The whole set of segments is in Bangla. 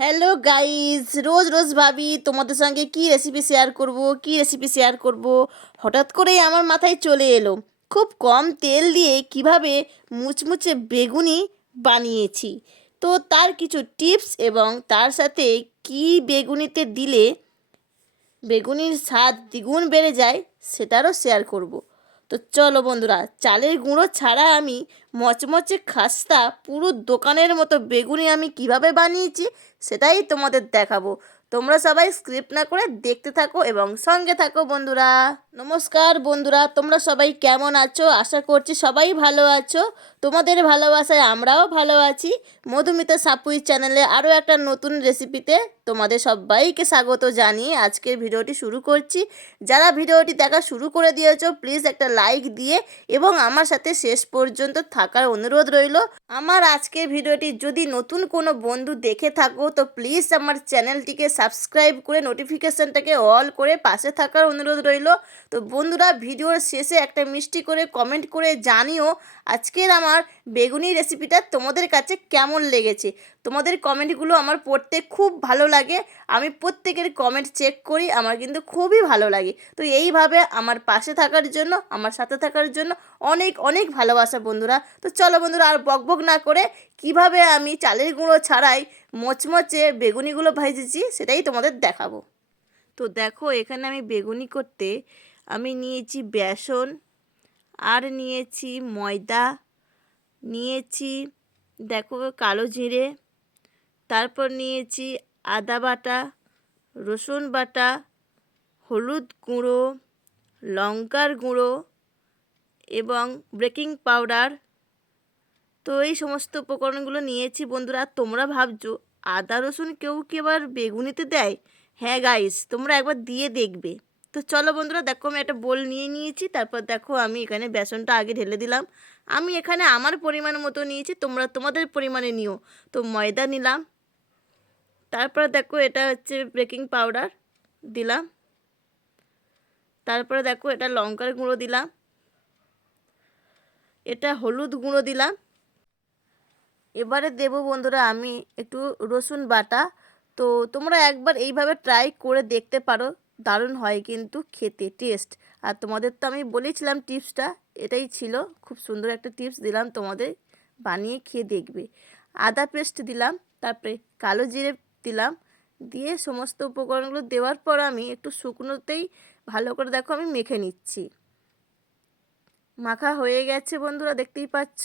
হ্যালো গাইজ রোজ রোজ ভাবি তোমাদের সঙ্গে কি রেসিপি শেয়ার করব, কি রেসিপি শেয়ার করব। হঠাৎ করেই আমার মাথায় চলে এলো। খুব কম তেল দিয়ে কীভাবে মুচমুচে বেগুনি বানিয়েছি। তো তার কিছু টিপস এবং তার সাথে কি বেগুনিতে দিলে বেগুনির স্বাদ দ্বিগুণ বেড়ে যায় সেটারও শেয়ার করব। তো চলো বন্ধুরা, চালের গুঁড়ো ছাড়া আমি মচমচে খাস্তা পুরো দোকানের মতো বেগুনি আমি কীভাবে বানিয়েছি সেটাই তোমাদের দেখাবো। তোমরা সবাই স্ক্রিপ্ট না করে দেখতে থাকো এবং সঙ্গে থাকো বন্ধুরা। নমস্কার বন্ধুরা, তোমরা সবাই কেমন আছো? আশা করছি সবাই ভালো আছো। তোমাদের ভালোবাসায় আমরাও ভালো আছি। মধুমিতা সাপুই চ্যানেলে আরও একটা নতুন রেসিপিতে তোমাদের সবাইকে স্বাগত জানিয়ে আজকের ভিডিওটি শুরু করছি। যারা ভিডিওটি দেখা শুরু করে দিয়েছ প্লিজ একটা লাইক দিয়ে এবং আমার সাথে শেষ পর্যন্ত থাকার অনুরোধ রইল। আমার আজকের ভিডিওটি যদি নতুন কোনো বন্ধু দেখে থাকো, তো প্লিজ আমার চ্যানেলটিকে সাবস্ক্রাইব করে নোটিফিকেশানটাকে অল করে পাশে থাকার অনুরোধ রইল। তো বন্ধুরা, ভিডিওর শেষে একটা মিষ্টি করে কমেন্ট করে জানিও আজকের আমার বেগুনি রেসিপিটা তোমাদের কাছে কেমন লেগেছে? তোমাদের কমেন্টগুলো আমার পড়তে খুব ভালো লাগে। আমি প্রত্যেকের কমেন্ট চেক করি, আমার কিন্তু খুবই ভালো লাগে। তো এইভাবে আমার পাশে থাকার জন্য, আমার সাথে থাকার জন্য অনেক অনেক ভালোবাসা বন্ধুরা। তো চলো বন্ধুরা, আর বকবক না করে কীভাবে আমি চালের গুঁড়ো ছাড়াই মচমচে বেগুনিগুলো ভেজেছি সেটাই তোমাদের দেখাবো। তো দেখো, এখানে আমি বেগুনি করতে আমি নিয়েছি বেসন, আর নিয়েছি ময়দা নিয়েছি, দেখো কালো জিরে। তারপর নিয়েছি আদা বাটা, রসুন বাটা, হলুদ গুঁড়ো, লঙ্কার গুঁড়ো এবং বেকিং পাউডার। তো এই সমস্ত উপকরণগুলো নিয়েছি বন্ধুরা। তোমরা ভাবছ আদা, রসুন কেউ কি আবার বেগুনিতে দেয়? হ্যাঁ গাইস তোমরা একবার দিয়ে দেখবে। তো চলো বন্ধুরা, দেখো আমি একটা বোল নিয়ে নিয়েছি, তারপর দেখো আমি এখানে বেসনটা আগে ঢেলে দিলাম। আমি এখানে আমার পরিমাণ মতো নিয়েছি, তোমরা তোমাদের পরিমাণে নিও। তো ময়দা নিলাম, তারপরে দেখো এটা হচ্ছে বেকিং পাউডার দিলাম, তারপরে দেখো এটা লঙ্কার গুঁড়ো দিলাম, এটা হলুদ গুঁড়ো দিলাম। এবারে দেবো বন্ধুরা আমি একটু রসুন বাটা, তো তোমরা একবার এইভাবে ট্রাই করে দেখতে পারো। দারুণ হয় কিন্তু খেতে টেস্ট আর তোমাদের তো আমি বলেছিলাম টিপসটা, এটাই ছিল। খুব সুন্দর একটা টিপস দিলাম তোমাদের, বানিয়ে খেয়ে দেখবে। আদা পেস্ট দিলাম, তারপরে কালো জিরে দিলাম, দিয়ে সমস্ত উপকরণগুলো দেওয়ার পর আমি একটু শুকনোতেই ভালো করে দেখো আমি মেখে নিচ্ছি। মাখা হয়ে গেছে বন্ধুরা, দেখতেই পাচ্ছ?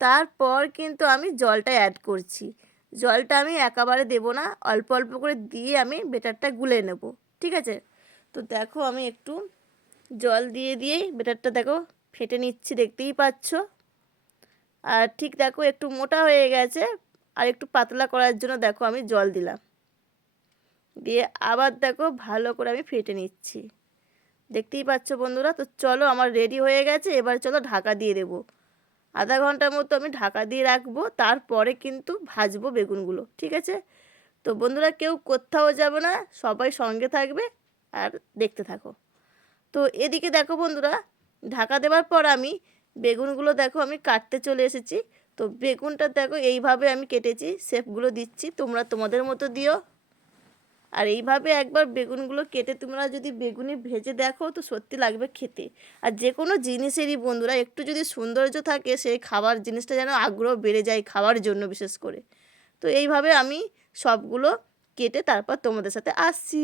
তারপর কিন্তু আমি জলটা অ্যাড করছি। জলটা আমি একেবারে দেবো না, অল্প অল্প করে দিয়ে আমি বেটারটা গুলে নেব। ঠিক আছে? তো দেখো আমি একটু জল দিয়ে দিয়েই বেটারটা দেখো ফেটে নিচ্ছি, দেখতেই পাচ্ছ। আর ঠিক দেখো একটু মোটা হয়ে গেছে, আর একটু পাতলা করার জন্য দেখো আমি জল দিলাম। দিয়ে আবার দেখো ভালো করে আমি ফেটে নিচ্ছি। দেখতেই পাচ্ছ বন্ধুরা? তো চলো আমার রেডি হয়ে গেছে, এবার চলো ঢাকা দিয়ে দেবো। আধা ঘণ্টার মতো আমি ঢাকা দিয়ে রাখব, তারপরে কিন্তু ভাজবো বেগুনগুলো, ঠিক আছে? তো বন্ধুরা কেউ কোথাও যাবে না, সবাই সঙ্গে থাকবে আর দেখতে থাকো। তো এদিকে দেখো বন্ধুরা, ঢাকা দেওয়ার পর আমি বেগুনগুলো দেখো আমি কাটতে চলে এসেছি। তো বেগুনটা দেখো এইভাবে আমি কেটেছি শেপগুলো দিচ্ছি, তোমরা তোমাদের মতো দিও। আর এইভাবে একবার বেগুনগুলো কেটে তোমরা যদি বেগুনি ভেজে দেখো তো সত্যি লাগবে খেতে। আর যে কোনো জিনিসেরই বন্ধুরা, একটু যদি সৌন্দর্য থাকে সেই খাবার জিনিসটা যেন আগ্রহ বেড়ে যায় খাওয়ার জন্য বিশেষ করে। তো এইভাবে আমি সবগুলো কেটে তারপর তোমাদের সাথে আসছি।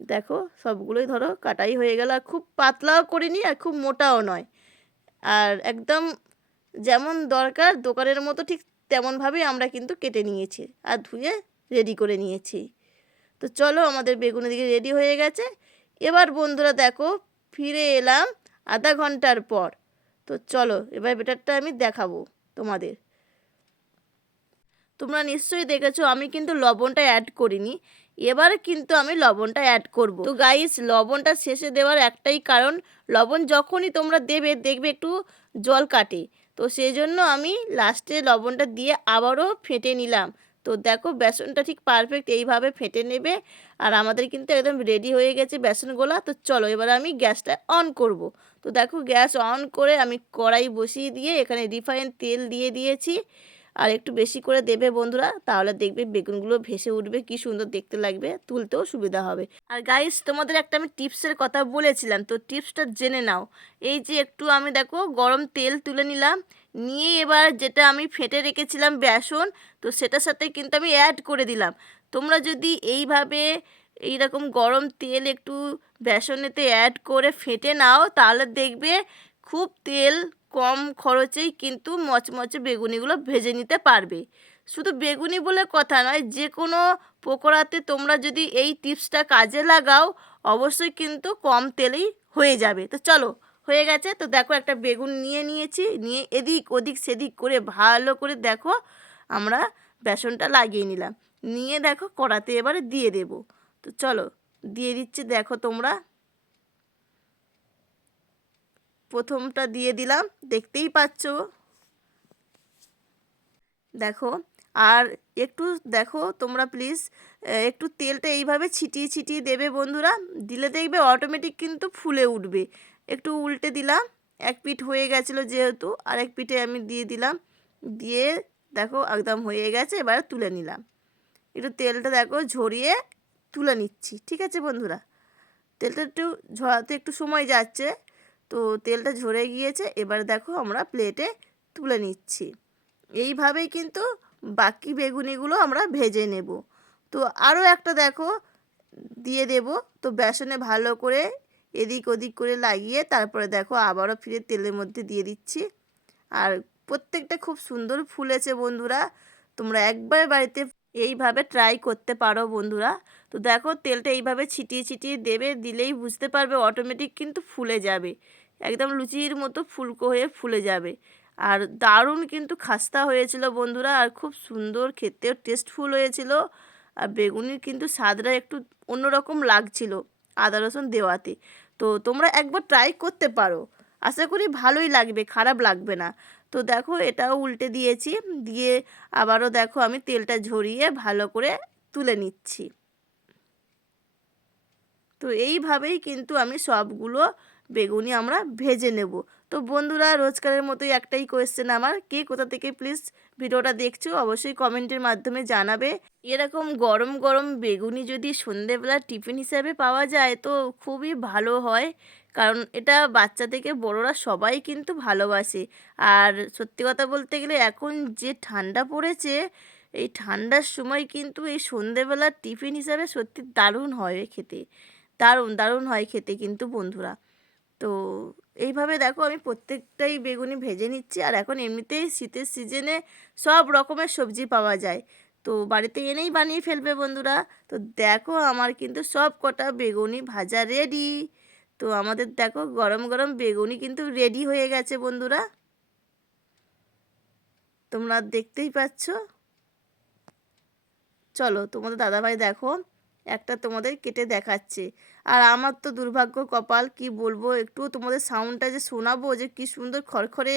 দেখো, সবগুলোই ধরো কাটাই হয়ে গেল আর খুব পাতলাও করিনি আর খুব মোটাও নয়। আর একদম যেমন দরকার দোকানের মতো ঠিক তেমনভাবেই আমরা কিন্তু কেটে নিয়েছি আর ধুয়ে রেডি করে নিয়েছি। তো চলো আমাদের বেগুনের দিকে রেডি হয়ে গেছে। এবার বন্ধুরা দেখো, ফিরে এলাম আধা ঘণ্টার পর। তো চলো, এবার বেটারটা আমি দেখাবো। তোমাদের। তোমরা নিশ্চয়ই দেখেছ, আমি কিন্তু লবণটা অ্যাড করিনি। এবারে কিন্তু আমি লবণটা অ্যাড করব। তো গাইস লবণটা শেষে দেওয়ার একটাই কারণ, লবণ যখনই তোমরা দেবে, দেখবে একটু জল কাটে। তো সেই জন্য আমি লাস্টে লবণটা দিয়ে আবারও ফেটে নিলাম। তো দেখো, বেসনটা ঠিক পারফেক্ট এইভাবে ফেটে নেবে। আর আমাদের কিন্তু একদম রেডি হয়ে গেছে বেসন গোলা তো চলো, এবার আমি গ্যাসটা অন করব। তো দেখো গ্যাস অন করে আমি কড়াই বসিয়ে দিয়ে এখানে রিফাইন তেল দিয়ে দিয়েছি। আর একটু বেশি করে দেবে বন্ধুরা, তাহলে দেখবে বেগুনগুলো ভেসে উঠবে, কি সুন্দর দেখতে লাগবে, তুলতেও সুবিধা হবে। আর গাইস তোমাদের একটা আমি টিপসের কথা বলেছিলাম, তো টিপসটা জেনে নাও। এই যে একটু আমি দেখো গরম তেল তুলে নিলাম, নিয়ে এবার যেটা আমি ফেটে রেখেছিলাম বেসন, তো সেটার সাথে কিন্তু আমি অ্যাড করে দিলাম। তোমরা যদি এইভাবে এইরকম গরম তেল একটু বেসনেতে অ্যাড করে ফেটে নাও, তাহলে দেখবে খুব তেল কম খরচেই কিন্তু মচমচে বেগুনিগুলো ভেজে নিতে পারবে। শুধু বেগুনি বলে কথা নয় যে কোনো পকোড়াতে তোমরা যদি এই টিপসটা কাজে লাগাও, অবশ্যই কিন্তু কম তেলেই হয়ে যাবে। তো চলো, হয়ে গেছে। তো দেখো একটা বেগুন নিয়ে নিয়েছি, নিয়ে এদিক ওদিক সেদিক করে ভালো করে দেখো আমরা বেসনটা লাগিয়ে নিলাম। নিয়ে দেখো কড়াতে এবারে দিয়ে দেব। তো চলো দিয়ে দিচ্ছি, দেখো তোমরা। প্রথমটা দিয়ে দিলাম, দেখতেই পাচ্ছ। দেখো, আর একটু দেখো তোমরা প্লিজ একটু তেলটা এইভাবে ছিটিয়ে ছিটিয়ে দেবে বন্ধুরা, দিলে দেখবে অটোমেটিক কিন্তু ফুলে উঠবে। একটু উল্টে দিলাম, এক পিঠ হয়ে গেছিল যেহেতু, আর এক পিঠে আমি দিয়ে দিলাম, দিয়ে দেখো একদম হয়ে গেছে, এবার তুলে নিলাম। একটু তেলটা দেখো ঝরিয়ে তুলে নিচ্ছি, ঠিক আছে বন্ধুরা? তেলটা একটু ঝরাতে একটু সময় যাচ্ছে, তো তেলটা ঝরে গিয়েছে, এবার দেখো আমরা প্লেটে তুলে নিচ্ছি। এইভাবেই কিন্তু বাকি বেগুনিগুলো আমরা ভেজে নেব। তো আরও একটা দেখো, দিয়ে দেব। তো বেসনে ভালো করে এদিক ওদিক করে লাগিয়ে তারপরে দেখো আবারও ফিরে তেলের মধ্যে দিয়ে দিচ্ছি। আর প্রত্যেকটা খুব সুন্দর ফুলেছে বন্ধুরা, তোমরা একবার বাড়িতে এইভাবে ট্রাই করতে পারো বন্ধুরা। তো দেখো তেলটা এইভাবে ছিটিয়ে ছিটিয়ে দেবে, দিলেই বুঝতে পারবে অটোমেটিক কিন্তু ফুলে যাবে। একদম লুচির মতো ফুলকো হয়ে ফুলে যাবে। আর দারুণ কিন্তু খাস্তা হয়েছিল বন্ধুরা, আর খুব সুন্দর খেতেও টেস্টফুল হয়েছিল। আর বেগুনির কিন্তু স্বাদটা একটু অন্যরকম লাগছিল আদা রসুন দেওয়াতে। তো তোমরা একবার ট্রাই করতে পারো। আশা করি ভালোই লাগবে, খারাপ লাগবে না। তো দেখো এটাও উল্টে দিয়েছি। দিয়ে আবারও দেখো আমি তেলটা ঝরিয়ে ভালো করে তুলে নিচ্ছি। তো এইভাবেই কিন্তু আমি সবগুলো বেগুনি আমরা ভেজে নেব। তো বন্ধুরা, রোজকারের মতোই একটাই কোয়েশ্চেন আমার। কে কোথা থেকে প্লিজ ভিডিওটা দেখছ অবশ্যই কমেন্টের মাধ্যমে জানাবে। এরকম গরম গরম বেগুনি যদি সন্ধেবেলা টিফিন হিসাবে পাওয়া যায় তো খুবই ভালো হয়। কারণ এটা বাচ্চা থেকে বড়রা সবাই কিন্তু ভালোবাসে। আর সত্যি কথা বলতে গেলে এখন যে ঠান্ডা পড়েছে, এই ঠান্ডার সময় কিন্তু এই সন্ধেবেলার টিফিন হিসাবে সত্যি দারুণ হয় খেতে। দারুণ দারুণ হয় খেতে কিন্তু বন্ধুরা। তো এইভাবে দেখো আমি প্রত্যেকটাই বেগুনি ভেজে নিচ্ছি আর এখন এমনিতেই শীতের সিজনে সব রকমের সবজি পাওয়া যায়। তো বাড়িতে এনেই বানিয়ে ফেলবে বন্ধুরা। তো দেখো আমার কিন্তু সব কটা বেগুনি ভাজা রেডি তো আমাদের দেখো গরম গরম বেগুনি কিন্তু রেডি হয়ে গেছে বন্ধুরা। তোমরা দেখতেই পাচ্ছ। চলো তোমাদের দাদাভাই দেখো একটা তোমাদের কেটে দেখাচ্ছে। আর আমার তো দুর্ভাগ্য কপাল, কি বলব? একটু তোমাদের সাউন্ডটা যে শোনাবো যে কি সুন্দর খড়খড়ে,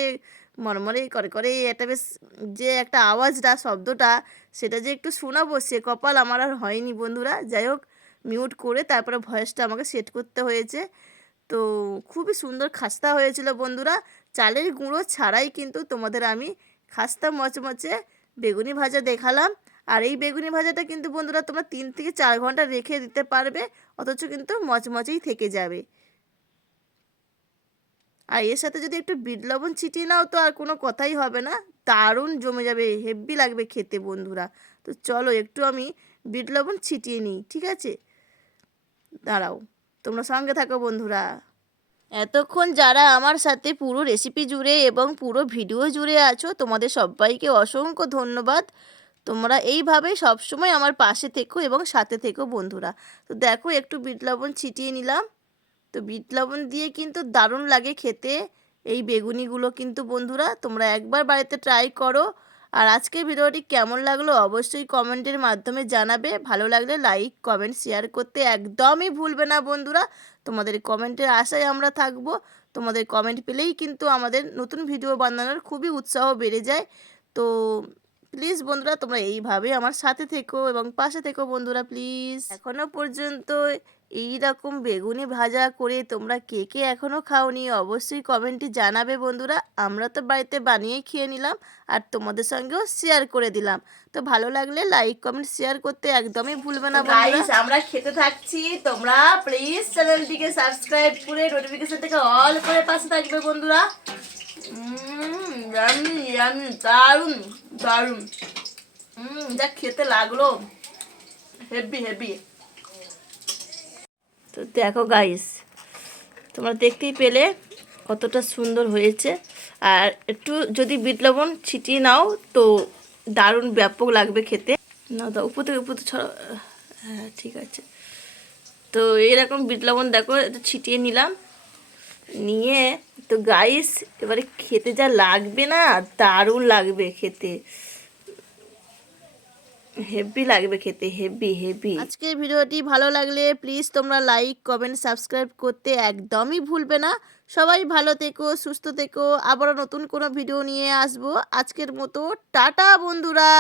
মরমরে করে এটা বেশ যে একটা আওয়াজটা, শব্দটা, সেটা যে একটু শোনাবো, সে কপাল আমার আর হয়নি বন্ধুরা। যাই হোক মিউট করে তারপরে ভয়েসটা আমাকে সেট করতে হয়েছে। তো খুবই সুন্দর খাস্তা হয়েছিল বন্ধুরা। চালের গুঁড়ো ছাড়াই কিন্তু তোমাদের আমি খাস্তা মচমচে বেগুনি ভাজা দেখালাম। আর এই বেগুনি ভাজাটা কিন্তু বন্ধুরা তোমরা তিন থেকে চার ঘণ্টা রেখে দিতে পারবে, অথচ কিন্তু মচমচেই থেকে যাবে। আর এর সাথে যদি একটু বিট লবণ ছিটিয়ে নাও তো আর কোনো কথাই হবে না, দারুণ জমে যাবে, হেভি লাগবে খেতে বন্ধুরা। তো চলো একটু আমি বিট লবণ ছিটিয়ে নিই, ঠিক আছে? দাঁড়াও, তোমরা সঙ্গে থাকো বন্ধুরা। এতক্ষণ যারা আমার সাথে পুরো রেসিপি জুড়ে এবং পুরো ভিডিও জুড়ে আছো, তোমাদের সবাইকে অসংখ্য ধন্যবাদ। তোমরা এইভাবে সবসময় আমার পাশে থেকো এবং সাথে থেকো, বন্ধুরা। তো দেখো, একটু বিট লবণ ছিটিয়ে নিলাম। তো বিট লবণ দিয়ে কিন্তু দারুণ লাগে খেতে। এই বেগুনিগুলো কিন্তু, বন্ধুরা, তোমরা একবার বাড়িতে ট্রাই করো। আর আজকের ভিডিওটি কেমন লাগল অবশ্যই কমেন্টের মাধ্যমে জানাবে। ভালো লাগলে লাইক কমেন্ট শেয়ার করতে একদমই ভুলবে না, বন্ধুরা। তোমাদের কমেন্টের আশায় আমরা থাকব। তোমাদের কমেন্ট পেলেই কিন্তু আমাদের নতুন ভিডিও বানানোর খুবই উৎসাহ বেড়ে যায়। তো প্লিজ বন্ধুরা তোমরা এইভাবে আমার সাথে থেকো এবং পাশে থেকো বন্ধুরা প্লিজ। এখনও পর্যন্ত এই রকম বেগুনি ভাজা করে তোমরা কে কে এখনও খাওনি অবশ্যই কমেন্টে জানাবে বন্ধুরা। আমরা তো বাড়িতে বানিয়েই খেয়ে নিলাম আর তোমাদের সঙ্গেও শেয়ার করে দিলাম। তো ভালো লাগলে লাইক কমেন্ট শেয়ার করতে একদমই ভুলবে না গাইস আমরা খেতে থাকছি। তোমরা প্লিজ চ্যানেলটিকে সাবস্ক্রাইব করে নোটিফিকেশনটাকে অল করে পাশে থাকবে বন্ধুরা। yummy, yummy, দারুণ দারুণ। হুম যা খেতে লাগল। হেভি হেভি তো দেখো গাইস তোমরা দেখতেই পেলে কতটা সুন্দর হয়েছে। আর একটু যদি বিট লবণ ছিটিয়ে নাও, তো দারুণ ব্যাপক লাগবে খেতে। না দাও, উপর থেকে উপর ছড়া হ্যাঁ ঠিক আছে। তো এরকম বিট লবণ দেখো ছিটিয়ে নিলাম। নিয়ে, তো গাইস এবারে খেতে যা লাগবে না, দারুণ লাগবে খেতে। হেভি লাগবে খেতে, হেভি হেভি। আজকের ভিডিওটি ভালো লাগলে প্লিজ তোমরা লাইক কমেন্ট সাবস্ক্রাইব করতে একদমই ভুলবে না। সবাই ভালো থেকো, সুস্থ থেকো। আবারও নতুন কোনো ভিডিও নিয়ে আসব। আজকের মতো টাটা বন্ধুরা।